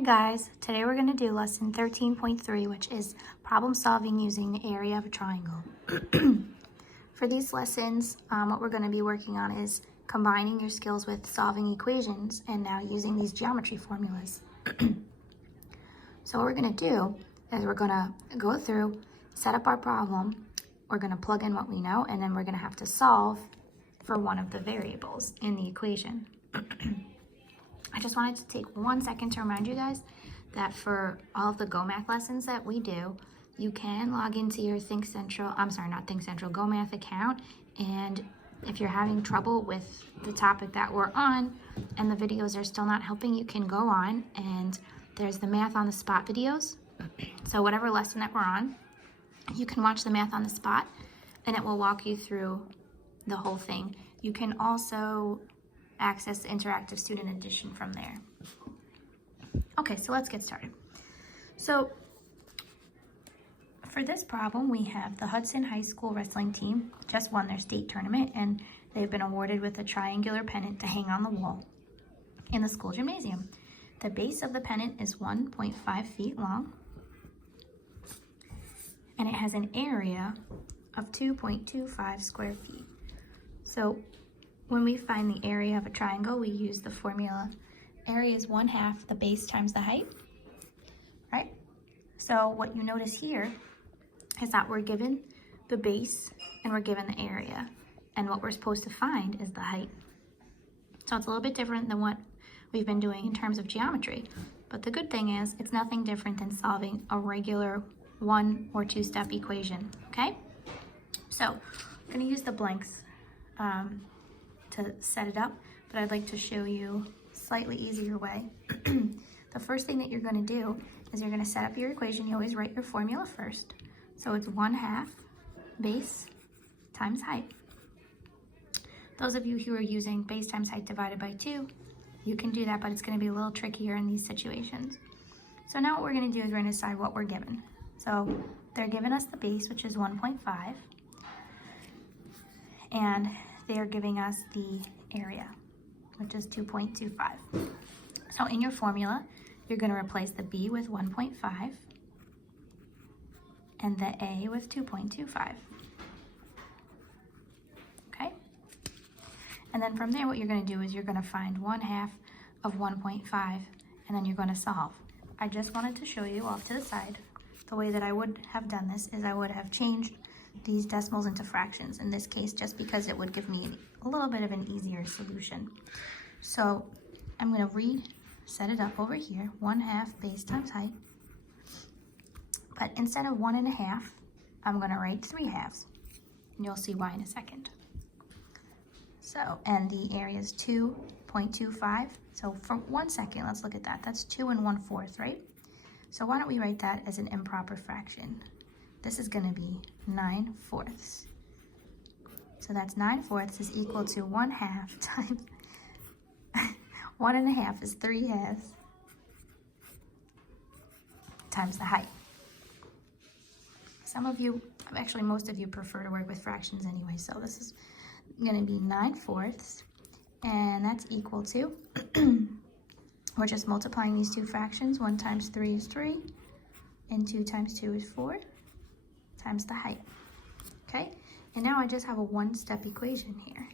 Hi guys, today we're going to do lesson 13.3, which is problem solving using the area of a triangle. For these lessons, what we're going to be working on is combining your skills with solving equations and now using these geometry formulas. So what we're going to do is we're going to go through, set up our problem, we're going to plug in what we know, and then we're going to have to solve for one of the variables in the equation. I just wanted to take 1 second to remind you guys that for all of the Go Math lessons that we do, you can log into your Go Math account, and if you're having trouble with the topic that we're on and the videos are still not helping, you can go on and there's the math on the spot videos. So whatever lesson that we're on, you can watch the math on the spot and it will walk you through the whole thing. You can also access the interactive student edition from there. Okay, so let's get started. So for this problem, we have the Hudson High School wrestling team just won their state tournament and they've been awarded with a triangular pennant to hang on the wall in the school gymnasium. The base of the pennant is 1.5 feet long and it has an area of 2.25 square feet. So when we find the area of a triangle, we use the formula. Area is 1/2 the base times the height, right? So what you notice here is that we're given the base and we're given the area. And what we're supposed to find is the height. So it's a little bit different than what we've been doing in terms of geometry. But the good thing is it's nothing different than solving a regular 1 or 2 step equation, okay? So I'm gonna use the blanks to set it up, but I'd like to show you a slightly easier way. The first thing that you're going to do is you're going to set up your equation. You always write your formula first. So it's 1/2 base times height. Those of you who are using base times height divided by 2, you can do that, but it's going to be a little trickier in these situations. So now what we're going to do is we're going to decide what we're given. So they're giving us the base, which is 1.5, and they're giving us the area, which is 2.25. So in your formula, you're going to replace the b with 1.5 and the a with 2.25. Okay? And then from there, what you're going to do is you're going to find 1/2 of 1.5, and then you're going to solve. I just wanted to show you off to the side. The way that I would have done this is I would have changed these decimals into fractions in this case, just because it would give me a little bit of an easier solution. So I'm going to set it up over here, 1/2 base times height. But instead of 1.5, I'm going to write 3/2, and you'll see why in a second. So, and the area is 2.25. So for 1 second, let's look at that. That's 2 1/4, right? So why don't we write that as an improper fraction? This is going to be 9/4. So that's 9/4 is equal to 1/2 times 1.5 is 3/2 times the height. Some of you, actually most of you, prefer to work with fractions anyway. So this is going to be 9/4, and that's equal to, we're just multiplying these two fractions. 1 times 3 is 3, and 2 times 2 is 4. Times the height, okay? And now I just have a 1-step equation here.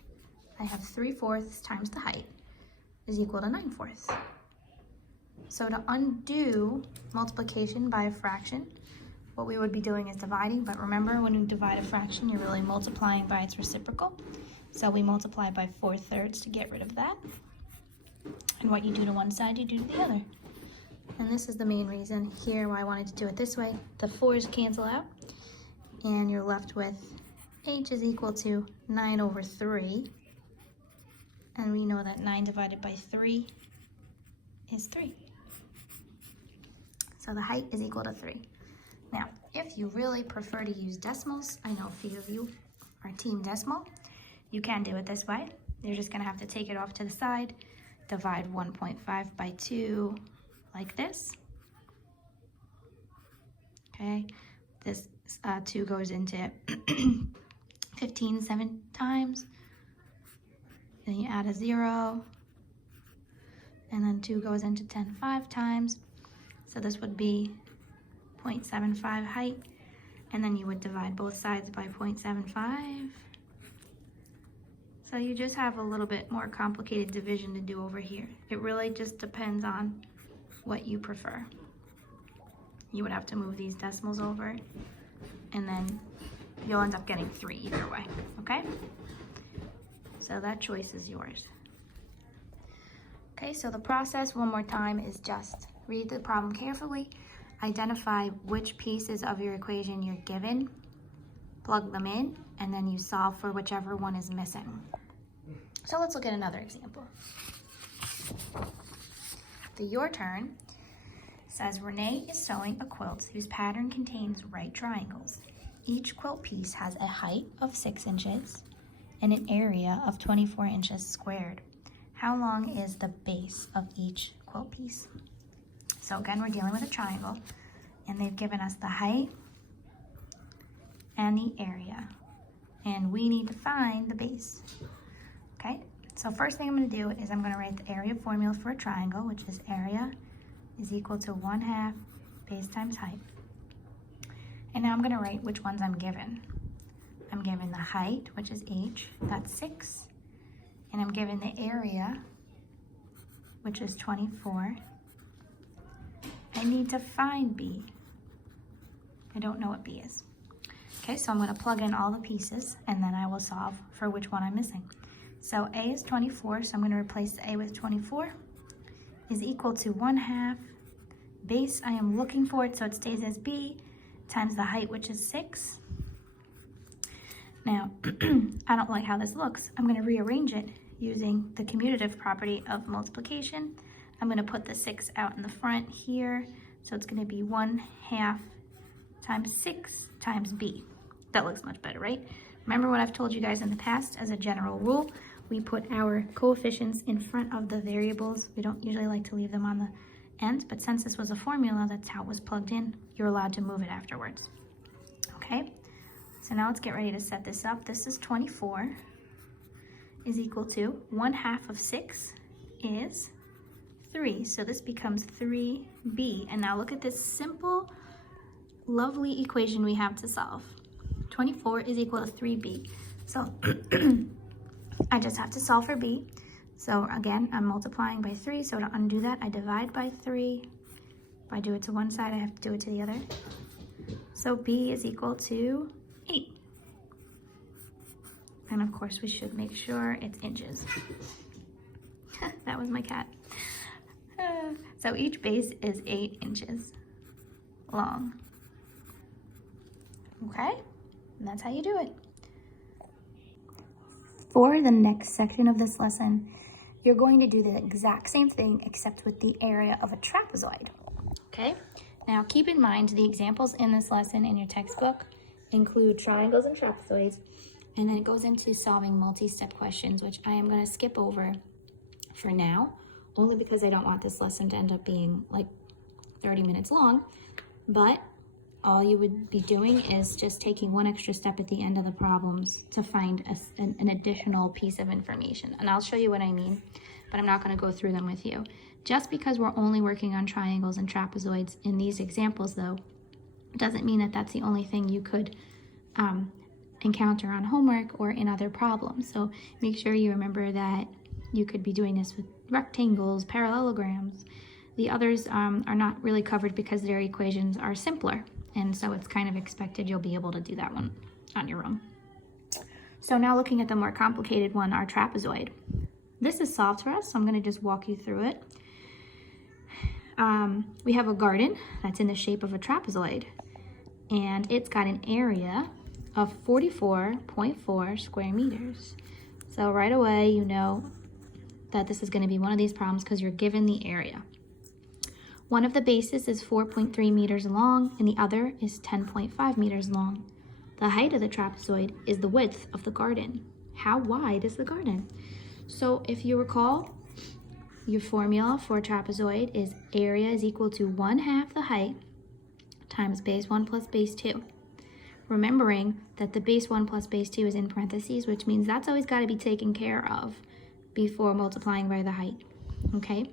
I have 3/4 times the height is equal to 9/4. So to undo multiplication by a fraction, what we would be doing is dividing, but remember when you divide a fraction, you're really multiplying by its reciprocal. So we multiply by 4/3 to get rid of that. And what you do to one side, you do to the other. And this is the main reason here why I wanted to do it this way. The 4's cancel out, and you're left with h is equal to 9/3. And we know that 9 divided by 3 is 3. So the height is equal to 3. Now, if you really prefer to use decimals, I know a few of you are team decimal, you can do it this way. You're just going to have to take it off to the side, divide 1.5 by 2 like this. Okay, this 2 goes into 15 7 times. Then you add a 0. And then 2 goes into 10 5 times. So this would be 0.75 height, and then you would divide both sides by 0.75. So you just have a little bit more complicated division to do over here. It really just depends on what you prefer. You would have to move these decimals over, and then you'll end up getting 3 either way, okay? So that choice is yours. Okay, so the process one more time is just read the problem carefully, identify which pieces of your equation you're given, plug them in, and then you solve for whichever one is missing. So let's look at another example. The Your Turn says Renee is sewing a quilt whose pattern contains right triangles. Each quilt piece has a height of 6 inches and an area of 24 inches squared. How long is the base of each quilt piece? So again, we're dealing with a triangle, and they've given us the height and the area, and we need to find the base. Okay, so first thing I'm going to do is I'm going to write the area formula for a triangle, which is area is equal to 1/2 base times height. And now I'm going to write which ones I'm given. I'm given the height, which is h, that's 6. And I'm given the area, which is 24. I need to find b. I don't know what b is. Okay, so I'm going to plug in all the pieces, and then I will solve for which one I'm missing. So a is 24, so I'm going to replace a with 24, is equal to 1/2 base. I am looking for it, so it stays as b, times the height, which is 6. Now, I don't like how this looks. I'm going to rearrange it using the commutative property of multiplication. I'm going to put the 6 out in the front here, so it's going to be 1/2 times 6 times b. That looks much better, right? Remember what I've told you guys in the past as a general rule. We put our coefficients in front of the variables. We don't usually like to leave them on the end, but since this was a formula, that's how it was plugged in. You're allowed to move it afterwards. Okay, so now let's get ready to set this up. This is 24 is equal to 1/2 of 6 is 3. So this becomes 3b. And now look at this simple, lovely equation we have to solve. 24 is equal to 3b. So I just have to solve for b. So again, I'm multiplying by 3. So to undo that, I divide by 3. If I do it to one side, I have to do it to the other. So b is equal to 8. And of course, we should make sure it's inches. That was my cat. So each base is 8 inches long. Okay, and that's how you do it. For the next section of this lesson, you're going to do the exact same thing except with the area of a trapezoid. Okay, now keep in mind the examples in this lesson in your textbook include triangles and trapezoids, and then it goes into solving multi-step questions, which I am going to skip over for now, only because I don't want this lesson to end up being like 30 minutes long. But all you would be doing is just taking one extra step at the end of the problems to find an additional piece of information. And I'll show you what I mean, but I'm not going to go through them with you. Just because we're only working on triangles and trapezoids in these examples, though, doesn't mean that that's the only thing you could encounter on homework or in other problems. So make sure you remember that you could be doing this with rectangles, parallelograms. The others are not really covered because their equations are simpler, and so it's kind of expected you'll be able to do that one on your own. So now looking at the more complicated one, our trapezoid. This is solved for us, so I'm going to just walk you through it. We have a garden that's in the shape of a trapezoid, and it's got an area of 44.4 square meters. So right away, you know that this is going to be one of these problems because you're given the area. One of the bases is 4.3 meters long, and the other is 10.5 meters long. The height of the trapezoid is the width of the garden. How wide is the garden? So if you recall, your formula for a trapezoid is area is equal to 1/2 the height times base 1 plus base 2. Remembering that the base 1 plus base 2 is in parentheses, which means that's always got to be taken care of before multiplying by the height. Okay?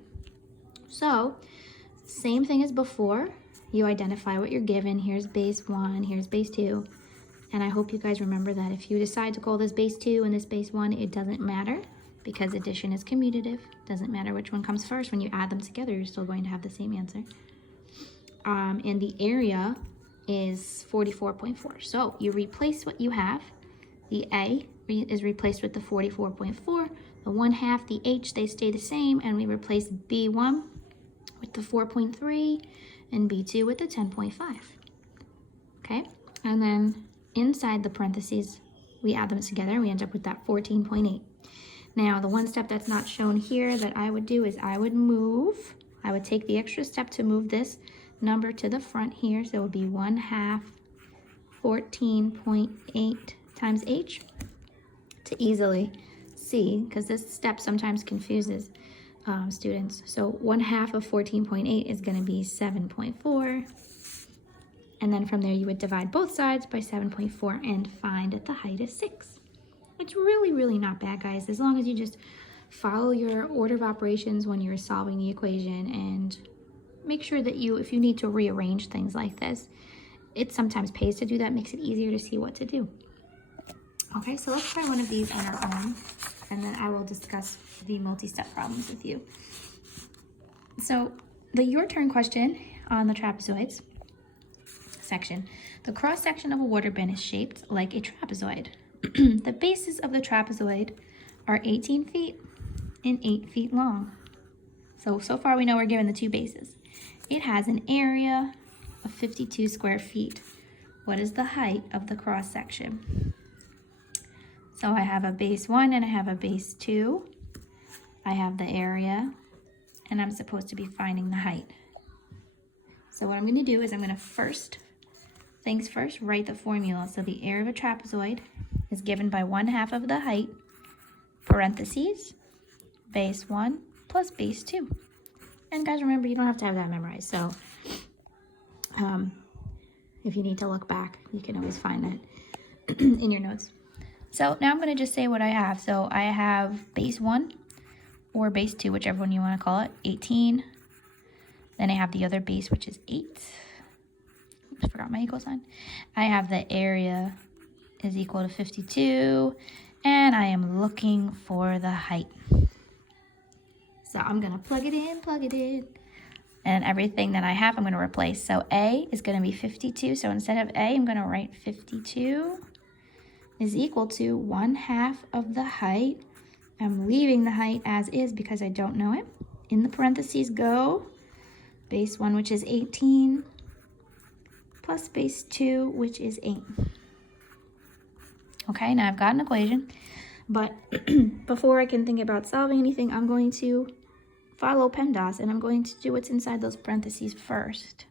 So Same thing as before. You identify what you're given. Here's base 1, here's base 2. And I hope you guys remember that if you decide to call this base 2 and this base 1, it doesn't matter because addition is commutative. Doesn't matter which one comes first. When you add them together, you're still going to have the same answer. And the area is 44.4. So you replace what you have. The A is replaced with the 44.4. The 1/2, the H, they stay the same, and we replace B1 with the 4.3 and B2 with the 10.5. Okay, and then inside the parentheses, we add them together, we end up with that 14.8. Now, the one step that's not shown here that I would do is I would take the extra step to move this number to the front here, so it would be 1/2 14.8 times H to easily see, because this step sometimes confuses students. So 1/2 of 14.8 is going to be 7.4. And then from there, you would divide both sides by 7.4 and find that the height is 6. It's really, really not bad, guys, as long as you just follow your order of operations when you're solving the equation and make sure that if you need to rearrange things like this, it sometimes pays to do that, makes it easier to see what to do. Okay, so let's try one of these on our own, and then I will discuss the multi-step problems with you. So the your turn question on the trapezoids section. The cross section of a water bin is shaped like a trapezoid. The bases of the trapezoid are 18 feet and 8 feet long. So far we know we're given the two bases. It has an area of 52 square feet. What is the height of the cross section? So I have a base 1 and I have a base 2. I have the area, and I'm supposed to be finding the height. So what I'm going to do is I'm going to first write the formula. So the area of a trapezoid is given by 1/2 of the height, parentheses, base 1 plus base 2. And guys, remember, you don't have to have that memorized. So if you need to look back, you can always find that in your notes. So now I'm going to just say what I have. So I have base 1 or base 2, whichever one you want to call it, 18. Then I have the other base, which is 8. Oops, forgot my equal sign. I have the area is equal to 52, and I am looking for the height. So I'm going to plug it in, and everything that I have, I'm going to replace. So A is going to be 52. So instead of A, I'm going to write 52 is equal to 1/2 of the height. I'm leaving the height as is because I don't know it. In the parentheses go base 1, which is 18, plus base 2, which is 8. Okay, now I've got an equation, but before I can think about solving anything, I'm going to follow PEMDAS, and I'm going to do what's inside those parentheses first.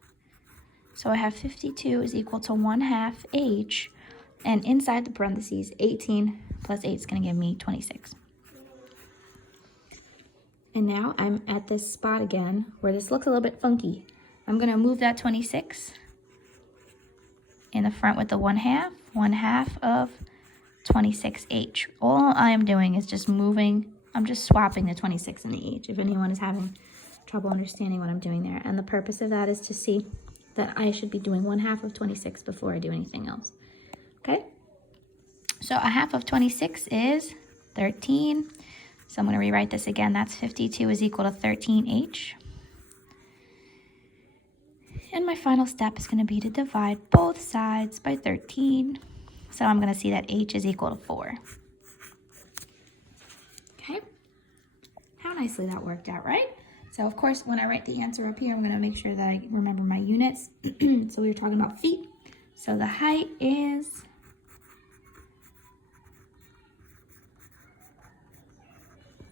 So I have 52 is equal to 1/2 H, and inside the parentheses, 18 plus 8 is going to give me 26. And now I'm at this spot again where this looks a little bit funky. I'm going to move that 26 in the front with the 1/2 of 26H. All I am doing is just I'm just swapping the 26 and the H, if anyone is having trouble understanding what I'm doing there. And the purpose of that is to see that I should be doing 1/2 of 26 before I do anything else. Okay? So 1/2 of 26 is 13. So I'm going to rewrite this again. That's 52 is equal to 13H. And my final step is going to be to divide both sides by 13. So I'm going to see that H is equal to 4. Okay? How nicely that worked out, right? So of course, when I write the answer up here, I'm going to make sure that I remember my units. So we were talking about feet. So the height is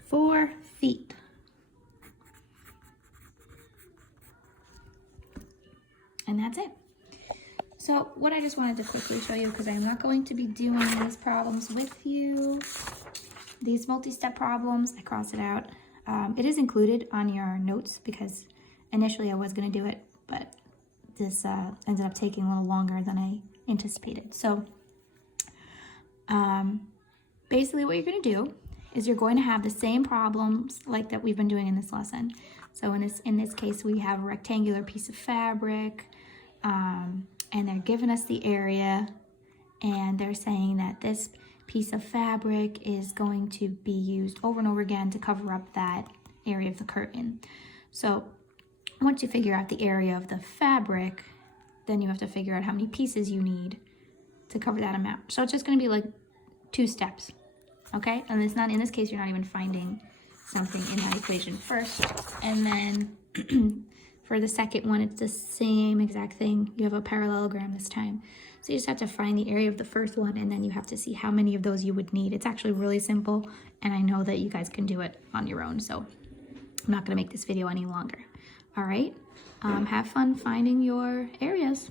4 feet. And that's it. So what I just wanted to quickly show you, because I'm not going to be doing these problems with you, these multi-step problems, I cross it out. It is included on your notes because initially I was going to do it, but this ended up taking a little longer than I anticipated. So basically what you're going to do is you're going to have the same problems like that we've been doing in this lesson. So in this case, we have a rectangular piece of fabric, and they're giving us the area, and they're saying that this piece of fabric is going to be used over and over again to cover up that area of the curtain. So once you figure out the area of the fabric, then you have to figure out how many pieces you need to cover that amount. So it's just going to be like 2 steps, okay? And it's not, in this case, you're not even finding something in that equation first. And then for the second one, it's the same exact thing. You have a parallelogram this time. So you just have to find the area of the first one, and then you have to see how many of those you would need. It's actually really simple, and I know that you guys can do it on your own, so I'm not going to make this video any longer. All right, have fun finding your areas.